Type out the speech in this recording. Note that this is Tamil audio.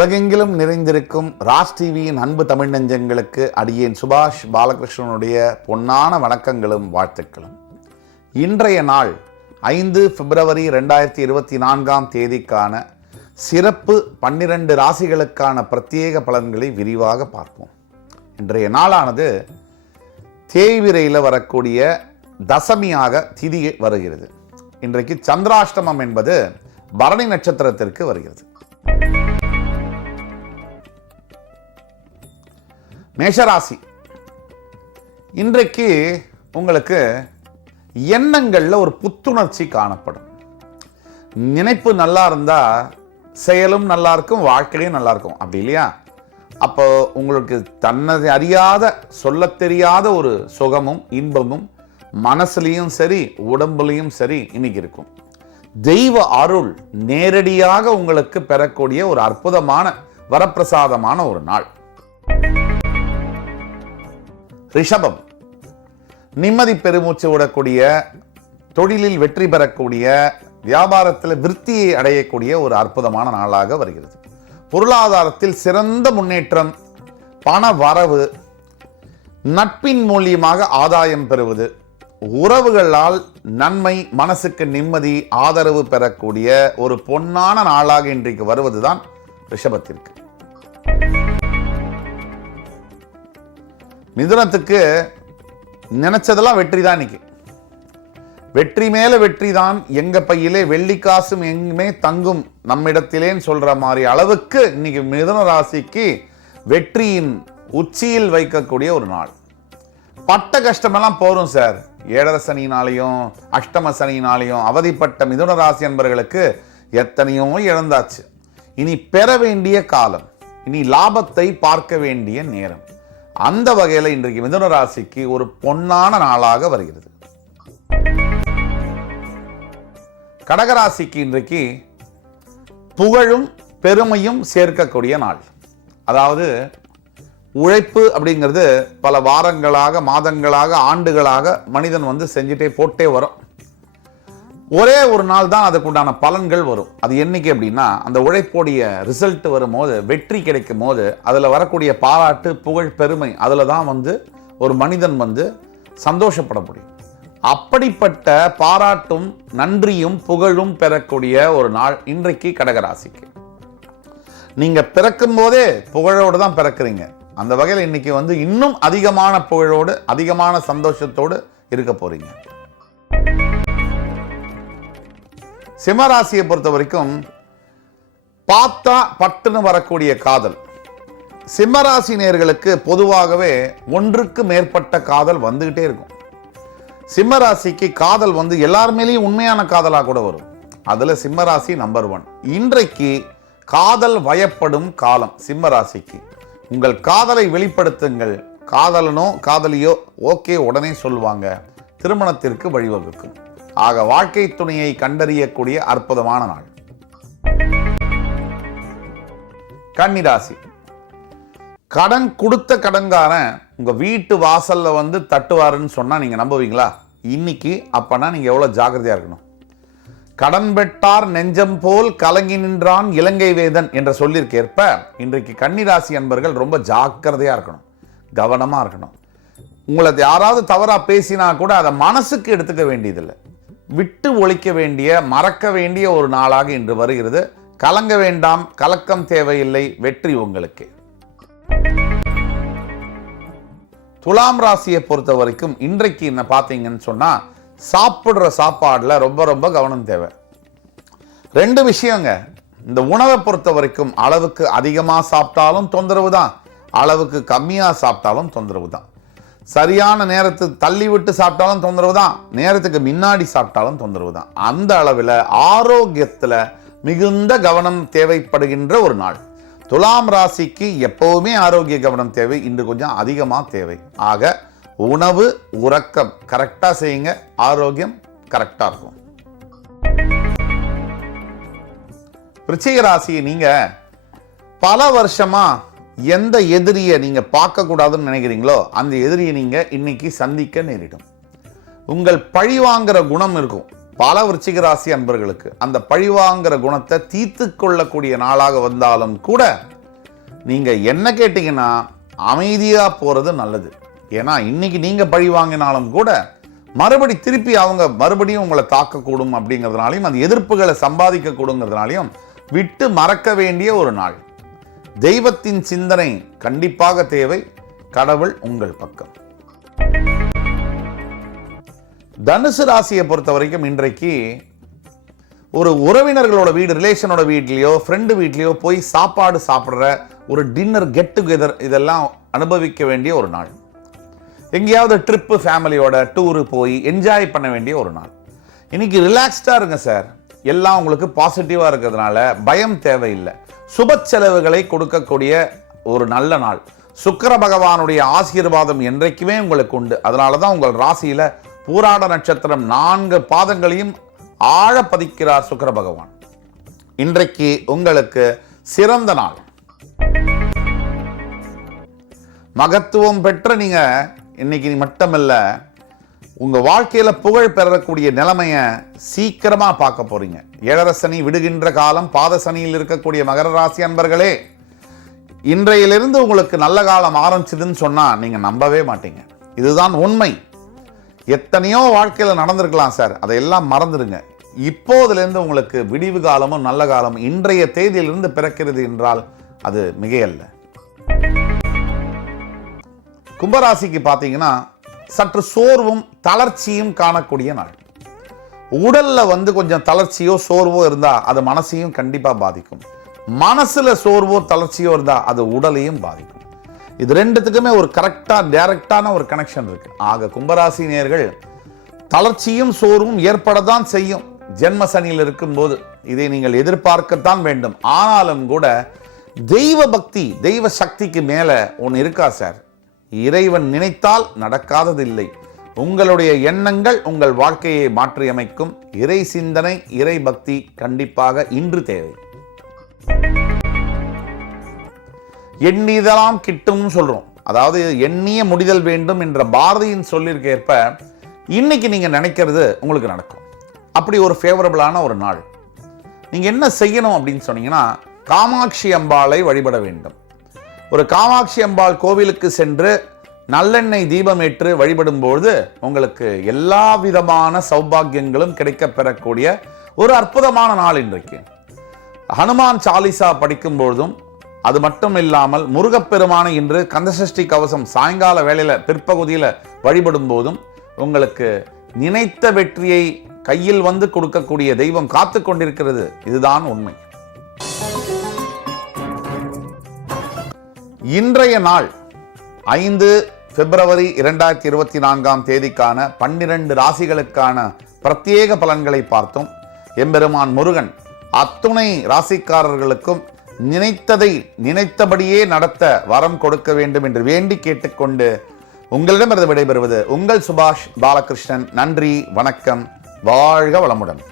உலகெங்கிலும் நிறைந்திருக்கும் ராஜ் டிவியின் அன்பு தமிழ் நெஞ்சங்களுக்கு அடியேன் சுபாஷ் பாலகிருஷ்ணனுடைய பொன்னான வணக்கங்களும் வாழ்த்துக்களும். இன்றைய நாள் 5 பிப்ரவரி 2024 தேதிக்கான சிறப்பு 12 ராசிகளுக்கான பிரத்யேக பலன்களை விரிவாக பார்ப்போம். இன்றைய நாளானது தேய்விரையில் வரக்கூடிய தசமியாக திதி வருகிறது. இன்றைக்கு சந்திராஷ்டமம் என்பது பரணி நட்சத்திரத்திற்கு வருகிறது. மேஷராசி, இன்றைக்கு உங்களுக்கு எண்ணங்கள்ல ஒரு புத்துணர்ச்சி காணப்படும். நினைப்பு நல்லா இருந்தா செயலும் நல்லா இருக்கும், வாழ்க்கையும் நல்லா இருக்கும், அப்படி இல்லையா? அப்போ உங்களுக்கு தன்னதை அறியாத சொல்ல தெரியாத ஒரு சுகமும் இன்பமும் மனசுலையும் சரி உடம்புலையும் சரி இன்னைக்கு இருக்கும். தெய்வ அருள் நேரடியாக உங்களுக்கு பெறக்கூடிய ஒரு அற்புதமான வரப்பிரசாதமான ஒரு நாள். ரிஷபம், நிம்மதி பெருமூச்சு விடக்கூடிய, தொழிலில் வெற்றி பெறக்கூடிய, வியாபாரத்தில் விருத்தியை அடையக்கூடிய ஒரு அற்புதமான நாளாக வருகிறது. பொருளாதாரத்தில் சிறந்த முன்னேற்றம், பண வரவு, நட்பின் மூலியமாக ஆதாயம் பெறுவது, உறவுகளால் நன்மை, மனசுக்கு நிம்மதி, ஆதரவு பெறக்கூடிய ஒரு பொன்னான நாளாக இன்றைக்கு வருவதுதான் ரிஷபத்திற்கு. மிதுனத்துக்கு நினைச்சதெல்லாம் வெற்றி தான். இன்னைக்கு வெற்றி மேல வெற்றி தான். எங்க பையிலே வெள்ளிக்காசும் எங்குமே தங்கும் நம்மிடத்திலேன்னு சொல்ற மாதிரி அளவுக்கு இன்னைக்கு மிதுன ராசிக்கு வெற்றியின் உச்சியில் வைக்கக்கூடிய ஒரு நாள். பட்ட கஷ்டமெல்லாம் போரும் சார். 7.5 சனினாலையும் அஷ்டம சனினாலையும் அவதிப்பட்ட மிதுன ராசி என்பவர்களுக்கு எத்தனையோ இழந்தாச்சு. இனி பெற வேண்டிய காலம், இனி லாபத்தை பார்க்க வேண்டிய நேரம். அந்த வகையில் இன்றைக்கு மிதுன ராசிக்கு ஒரு பொன்னான நாளாக வருகிறது. கடகராசிக்கு இன்றைக்கு புகழும் பெருமையும் சேர்க்கக்கூடிய நாள். அதாவது உழைப்பு அப்படிங்கிறது பல வாரங்களாக, மாதங்களாக, ஆண்டுகளாக மனிதன் செஞ்சுட்டே போட்டே வரும். ஒரே ஒரு நாள் தான் அதுக்குண்டான பலன்கள் வரும். அது என்னைக்கு அப்படின்னா, அந்த உழைப்போடைய ரிசல்ட் வரும்போது, வெற்றி கிடைக்கும் போது அதில் வரக்கூடிய பாராட்டு, புகழ், பெருமை, அதில் தான் ஒரு மனிதன் சந்தோஷப்பட முடியும். அப்படிப்பட்ட பாராட்டும் நன்றியும் புகழும் பெறக்கூடிய ஒரு நாள் இன்றைக்கு கடகராசிக்கு. நீங்க பிறக்கும் போதே புகழோடு தான் பிறக்கிறீங்க. அந்த வகையில் இன்னைக்கு இன்னும் அதிகமான புகழோடு, அதிகமான சந்தோஷத்தோடு இருக்க போறீங்க. சிம்மராசியை பொறுத்த வரைக்கும் பார்த்தா பட்டுன்னு வரக்கூடிய காதல். சிம்மராசி நேயர்களுக்கு பொதுவாகவே ஒன்றுக்கு மேற்பட்ட காதல் வந்துகிட்டே இருக்கும். சிம்மராசிக்கு காதல் எல்லார் மேலேயும் உண்மையான காதலாக கூட வரும். அதுல சிம்மராசி நம்பர் 1. இன்றைக்கு காதல் வயப்படும் காலம் சிம்மராசிக்கு. உங்கள் காதலை வெளிப்படுத்துங்கள். காதலனோ காதலியோ ஓகே உடனே சொல்லுவாங்க, திருமணத்திற்கு வழிவகுக்கும். ஆக வாழ்க்கை துணையை கண்டறியக்கூடிய அற்புதமான நாள். கன்னிராசி, கடன் கொடுத்த கடன்காரன் உங்க வீட்டு வாசல்ல தட்டுவாருன்னு சொன்னா நீங்க நம்புவீங்களா? இன்னைக்கு அப்பனா நீங்க எவ்வளவு ஜாக்கிரதையா இருக்கணும். கடன் பெற்றார் நெஞ்சம் போல் கலங்கி நின்றான் இலங்கை வேதன் என்ற சொல்லிற்கேற்ப இன்றைக்கு கன்னிராசி அன்பர்கள் ரொம்ப ஜாக்கிரதையா இருக்கணும், கவனமா இருக்கணும். உங்களை யாராவது தவறா பேசினா கூட அதை மனசுக்கு எடுத்துக்க வேண்டியதில்லை. விட்டு ஒழிக்க வேண்டிய, மறக்க வேண்டிய ஒரு நாளாக இன்று வருகிறது. கலங்க வேண்டாம், கலக்கம் தேவையில்லை, வெற்றி உங்களுக்கு. துலாம் ராசியை பொறுத்த வரைக்கும் இன்றைக்கு என்ன பார்த்தீங்கன்னு சொன்னா, சாப்பிடுற சாப்பாடுல ரொம்ப ரொம்ப கவனம் தேவை. 2 விஷயங்க. இந்த உணவை பொறுத்த வரைக்கும் அளவுக்கு அதிகமா சாப்பிட்டாலும் தொந்தரவு தான், அளவுக்கு கம்மியா சாப்பிட்டாலும் தொந்தரவு தான். சரியான நேரத்துக்கு தள்ளி விட்டு சாப்பிட்டாலும் தொந்தரவு தான், நேரத்துக்கு முன்னாடி சாப்பிட்டாலும் தொந்தரவு தான். அந்த அளவில் ஆரோக்கியத்தில் மிகுந்த கவனம் தேவைப்படுகின்ற ஒரு நாள். துலாம் ராசிக்கு எப்பவுமே ஆரோக்கிய கவனம் தேவை, இன்று கொஞ்சம் அதிகமாக தேவை. ஆக உணவு, உறக்கம் கரெக்டாக செய்யுங்க, ஆரோக்கியம் கரெக்டாக இருக்கும். விருச்சிக ராசியை நீங்க பல வருஷமா எந்த எதிரியை நீங்க பார்க்க கூடாதுன்னு நினைக்கிறீங்களோ அந்த எதிரியை நீங்க இன்னைக்கு சந்திக்க நேரிடும். உங்கள் பழி வாங்குற குணம் இருக்கும். பல விருச்சிக ராசி அன்பர்களுக்கு அந்த பழிவாங்கிற குணத்தை தீர்த்து கொள்ளக்கூடிய நாளாக வந்தாலும் கூட நீங்க என்ன கேட்டீங்கன்னா அமைதியா போறது நல்லது. ஏன்னா இன்னைக்கு நீங்க பழி வாங்கினாலும் கூட திருப்பி அவங்க மறுபடியும் உங்களை தாக்கக்கூடும் அப்படிங்கிறதுனாலையும் அந்த எதிர்ப்புகளை சம்பாதிக்க கூடுங்கிறதுனாலையும் விட்டு மறக்க வேண்டிய ஒரு நாள். தெய்வத்தின் சிந்தனை கண்டிப்பாக தேவை. கடவுள் உங்கள் பக்கம். தனுசு ராசியை பொறுத்த வரைக்கும் இன்றைக்கு ஒரு உறவினர்களோட வீடு, ரிலேஷனோட வீட்லையோ ஃப்ரெண்டு வீட்லையோ போய் சாப்பாடு சாப்பிட்ற ஒரு டின்னர் கெட் டுகெதர் இதெல்லாம் அனுபவிக்க வேண்டிய ஒரு நாள். எங்கேயாவது ட்ரிப்பு ஃபேமிலியோட டூரு போய் என்ஜாய் பண்ண வேண்டிய ஒரு நாள். இன்னைக்கு ரிலாக்ஸ்டா இருங்க சார். எல்லாம் உங்களுக்கு பாசிட்டிவா இருக்கிறதுனால பயம் தேவையில்லை. சுப செலவுகளை கொடுக்கக்கூடிய ஒரு நல்ல நாள். சுக்கிர பகவானுடைய ஆசீர்வாதம் என்றைக்குமே உங்களுக்கு உண்டு. அதனாலதான் உங்கள் ராசியில பூராட நட்சத்திரம் 4 பாதங்களையும் ஆழ பதிக்கிறார் சுக்கிர பகவான். இன்றைக்கு உங்களுக்கு சிறந்த நாள். மகத்துவம் பெற்ற நீங்க இன்னைக்கு மட்டுமல்ல, உங்க வாழ்க்கையில புகழ் பெறக்கூடிய நிலைமைய சீக்கிரமா பார்க்க போறீங்க. ஏழரசனி விடுகின்ற காலம், பாதசனியில் இருக்கக்கூடிய மகர ராசி அன்பர்களே, இன்றையிலிருந்து உங்களுக்கு நல்ல காலம் ஆரம்பிச்சதுன்னு சொன்னா நீங்க நம்பவே மாட்டீங்க. இதுதான் உண்மை. எத்தனையோ வாழ்க்கையில நடந்திருக்கலாம் சார், அதையெல்லாம் மறந்துடுங்க. இப்போதிலிருந்து உங்களுக்கு விடிவு காலமும் நல்ல காலமும் இன்றைய தேதியிலிருந்து பிறக்கிறது என்றால் அது மிகையல்ல. கும்பராசிக்கு பார்த்தீங்கன்னா சற்று சோர்வும் தளர்ச்சியும் காணக்கூடிய நாள். உடல்ல கொஞ்சம் தளர்ச்சியோ சோர்வோ இருந்தா அது மனசையும் கண்டிப்பா பாதிக்கும். மனசுல சோர்வோ தளர்ச்சியோ இருந்தா அது உடலையும் பாதிக்கும். இது ரெண்டுத்துக்குமே ஒரு கரெக்டா டைரக்டான ஒரு கனெக்ஷன் இருக்கு. ஆக கும்பராசி நேயர்கள், தளர்ச்சியும் சோர்வும் ஏற்படத்தான் செய்யும் ஜென்ம சனியில் இருக்கும்போது. இதை நீங்கள் எதிர்பார்க்கத்தான் வேண்டும். ஆனாலும் கூட தெய்வ பக்தி, தெய்வ சக்திக்கு மேல ஒன்று இருக்கா சார். இறைவன் நினைத்தால் நடக்காததில்லை. உங்களுடைய எண்ணங்கள் உங்கள் வாழ்க்கையை மாற்றியமைக்கும். இறை சிந்தனை, இறை பக்தி கண்டிப்பாக இன்று தேவை. எண்ணிதெல்லாம் கிட்டும் சொல்றோம். அதாவது எண்ணிய முடிதல் வேண்டும் என்ற பாரதியின் சொல்லிற்கேற்ப இன்னைக்கு நீங்க நினைக்கிறது உங்களுக்கு நடக்கும். அப்படி ஒரு ஃபேவரபிளான ஒரு நாள். நீங்க என்ன செய்யணும் அப்படின்னு சொன்னீங்கன்னா, காமாட்சி அம்பாளை வழிபட வேண்டும். ஒரு காமாட்சி அம்பாள் கோவிலுக்கு சென்று நல்லெண்ணெய் தீபமேற்று வழிபடும் பொழுது உங்களுக்கு எல்லா விதமான சௌபாகியங்களும் கிடைக்க பெறக்கூடிய ஒரு அற்புதமான நாள் இன்றைக்கு. ஹனுமான் சாலிசா படிக்கும் பொழுதும், அது மட்டும் இல்லாமல் முருகப்பெருமானை இன்று கந்தசஷ்டி கவசம் சாயங்கால வேளையில பிற்பகுதியில வழிபடும் போதும் உங்களுக்கு நினைத்த வெற்றியை கையில் கொடுக்கக்கூடிய தெய்வம் காத்து கொண்டிருக்கிறது. இதுதான் உண்மை. இன்றைய நாள் 5 பிப்ரவரி 2024 தேதிக்கான 12 ராசிகளுக்கான பிரத்யேக பலன்களை பார்த்தோம். எம்பெருமான் முருகன் அத்துணை ராசிக்காரர்களுக்கும் நினைத்ததை நினைத்தபடியே நடத்த வரம் கொடுக்க வேண்டும் என்று வேண்டி கேட்டுக்கொண்டு உங்களிடமிருந்து விடைபெறுவது உங்கள் சுபாஷ் பாலகிருஷ்ணன். நன்றி, வணக்கம், வாழ்க வளமுடன்.